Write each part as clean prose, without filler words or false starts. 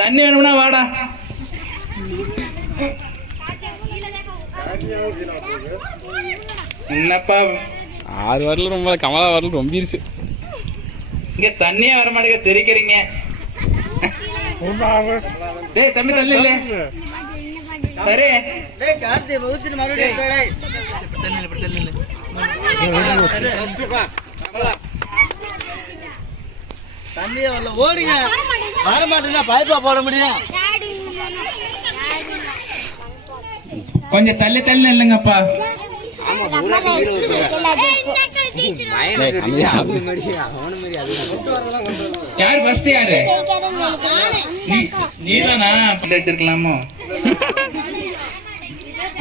தண்ணி வேணும்னா வாடா. என்னப்பா 6 வரல ரொம்ப கமலா வரல ரொம்பிருச்சு. இங்க தண்ணியே வர மாட்டேங்க தெரிக்கிறீங்க. டேய் தம்பி தள்ளி இல்ல சரி டேய் கார்த்தி ஊத்திட்டு மறுபடியும் டேய் தள்ளி இல்ல தண்ணியே வரல ஓடுங்க. வர மாட்டேன்னா பைப்பா போட முடியும். கொஞ்சம் தள்ளி தள்ளி இல்லைங்கப்பா. யாரு ஃபர்ஸ்ட் யாரு நீதானா வச்சிருக்கலாமோ?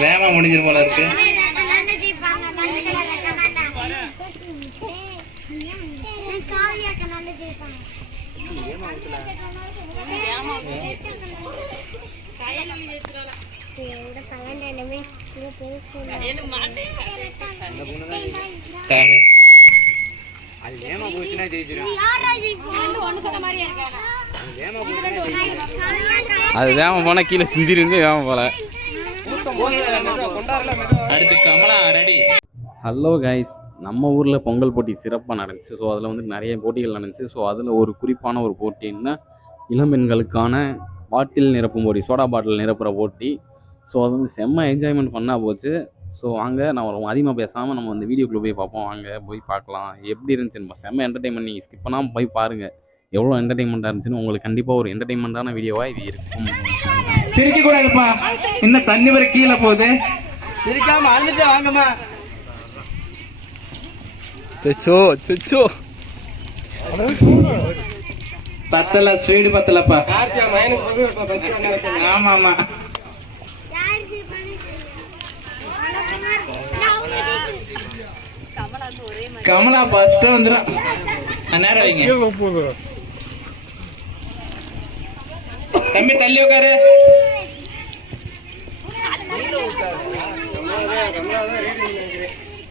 வேமா முடிஞ்சிரு போல இருக்கு. அது வேம போனா கீழே சிந்திருந்து வேம போல. ஹலோ கைஸ், நம்ம ஊரில் பொங்கல் போட்டி சிறப்பாக நடந்துச்சு. ஸோ அதில் வந்து நிறைய போட்டிகள் நடந்துச்சு. ஸோ அதில் ஒரு குறிப்பான ஒரு போட்டின்னா இளம்பெண்களுக்கான பாட்டில் நிரப்பும் போட்டி, சோடா பாட்டில் நிரப்புகிற போட்டி. ஸோ அது வந்து செம்ம என்ஜாய்மெண்ட் பண்ணால் போச்சு. ஸோ வாங்க, நான் ரொம்ப அதிகமாக பேசாமல் நம்ம அந்த வீடியோக்குள்ளே போய் பார்ப்போம். வாங்க போய் பார்க்கலாம் எப்படி இருந்துச்சுன்னு. செம்ம என்டர்டைன்மெண்ட், நீங்கள் ஸ்கிப் பண்ணாமல் போய் பாருங்கள். எவ்வளோ என்டர்டைன்மெண்ட்டாக இருந்துச்சுன்னு. உங்களுக்கு கண்டிப்பாக ஒரு என்டர்டைன்மெண்ட்டான வீடியோவாக இது இருக்கும். சிரிக்க கூடாதுப்பா, இன்னும் தண்ணி வரை கீழே போகுது. சிரிக்காம அழுந்துட்டு வாங்கம்மா. சொச்சோ சொச்சோ பத்தல ஸ்வீடு பத்தலப்பா. ஆமா ஆமா கமலா ஃபர்ஸ்ட் வந்துடும். நேரம் வைங்க தம்பி, தள்ளி உட்காரு.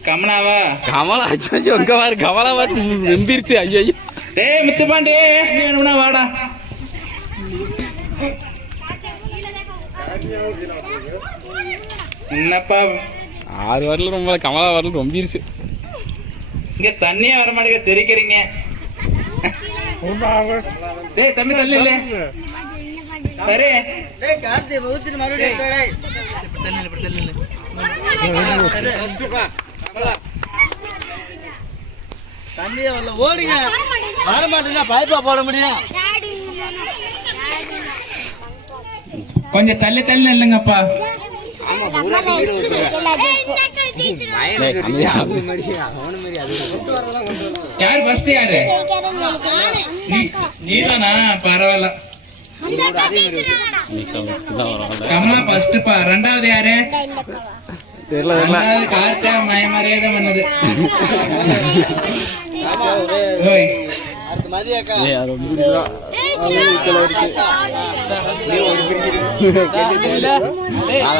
கமலாவா? கமலா அச்சோ இங்க பாரு, கமலா பாரு நம்பிருச்சு. ஐயோ டேய் முத்துப்பாண்டி வேணும்னா வாடா. என்னப்பா 6 வரல ரொம்ப கமலா வரல ரொம்பிருச்சு. இங்க தண்ணியே வர மாட்டேங்க தெரிக்கிறீங்க. டேய் தம்பி தள்ளி இல்ல சரி டேய் கார்த்தி ஊத்திட்டு மறுபடியும் டேய் தள்ளி இல்ல தண்ணியே வரல ஓடுங்க. வர மாட்டேன்னா பைப்பா போட முடியும். கொஞ்சம் தள்ளி தள்ளி இல்லைங்கப்பா. யாரு ஃபர்ஸ்ட் யாரு நீதானா? பரவாயில்ல. கமலா ஃபர்ஸ்ட் பா. ரெண்டாவது யாரு தெரியல. கார்த்தியா மரியாதை பண்ணது.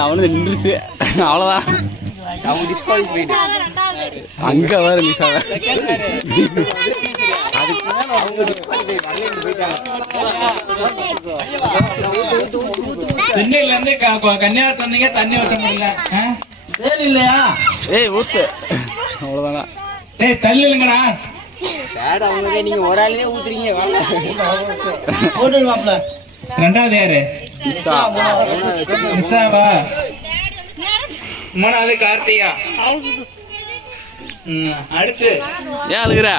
அவனு நின்றுச்சு, அவ்வளவுதான். அங்க வேற மிஸ் ஆக. சென்னையில இருந்து கன்னியாகுமரி வந்தீங்க, தண்ணி ஊற்ற முடியல. வேலை இல்லையா? ஏய் ஊத்து, அவ்வளவுதான். ஏய் தள்ளி இல்லைங்கடா. நீங்க ஒரு ஆளுமே ஊத்துறீங்க. ரெண்டாவது யாரு? நிஷாவா? மூணாவது கார்த்திகா. அடுத்து ஏன் அழுகுற?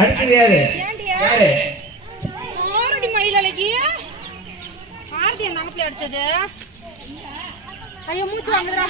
அடுத்தது யாரு? யாரு? அடிச்சது. ஐயோ மூச்சு வாங்குதுடா.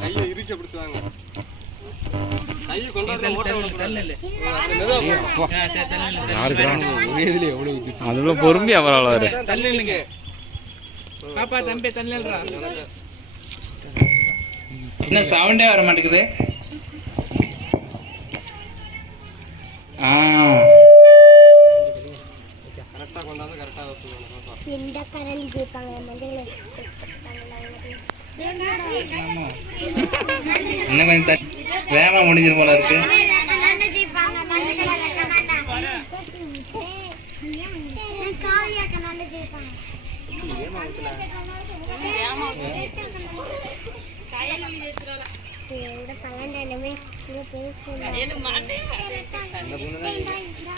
கையை இறுக்கி பிடிச்சாங்க. அதுல பொறுமையா பரவாயில்ல. பாப்பா தம்பி தண்ணில்றா. என்ன சவுண்டே வர மாட்டேங்குது. கரெக்டா கொண்டாந்து கரெக்டா ஊத்துவாங்க பாப்பா. இந்த கரண்டி ஜெயிப்பாங்க மஞ்சள் இன்னும் கொஞ்சம் வேகமா முடிஞ்சிரு போல இருக்கு.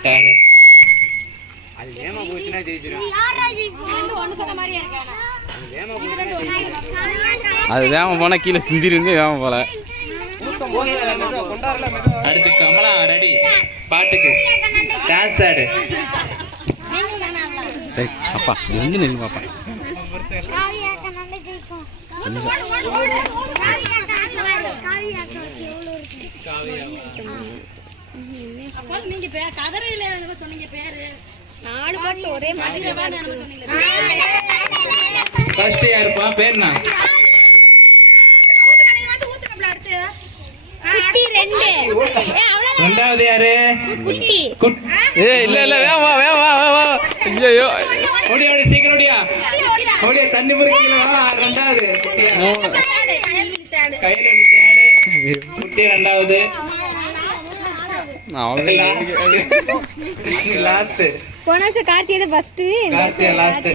சாரு அது வேம போனால் கீழே சிந்திருந்து வேம போல. அடுத்து கமலா ரெடி பாட்டுக்கு டான்ஸ் ஆடு. சரி அப்பா எங்கே நின்று பாப்பா. நீங்க கதறையில சொன்னீங்க பேரு 4 பாட்டு ஒரே மாதிரி சொன்னீங்க. ஃபர்ஸ்ட் யாருப்பா பேர்னா? ரெண்டாவது யாரு? இல்ல இல்ல வேமா வேமா வேமா. ஐயோ ஓடி ஓடி சீக்கிரம் ஓடியா. ஓடியா தண்ணி புரிக்கல. ரெண்டாவது கையில எடுத்தாரு குட்டி. ரெண்டாவது லாஸ்ட் போன வருஷம் கார்த்திகை ஃபர்ஸ்ட் லாஸ்ட்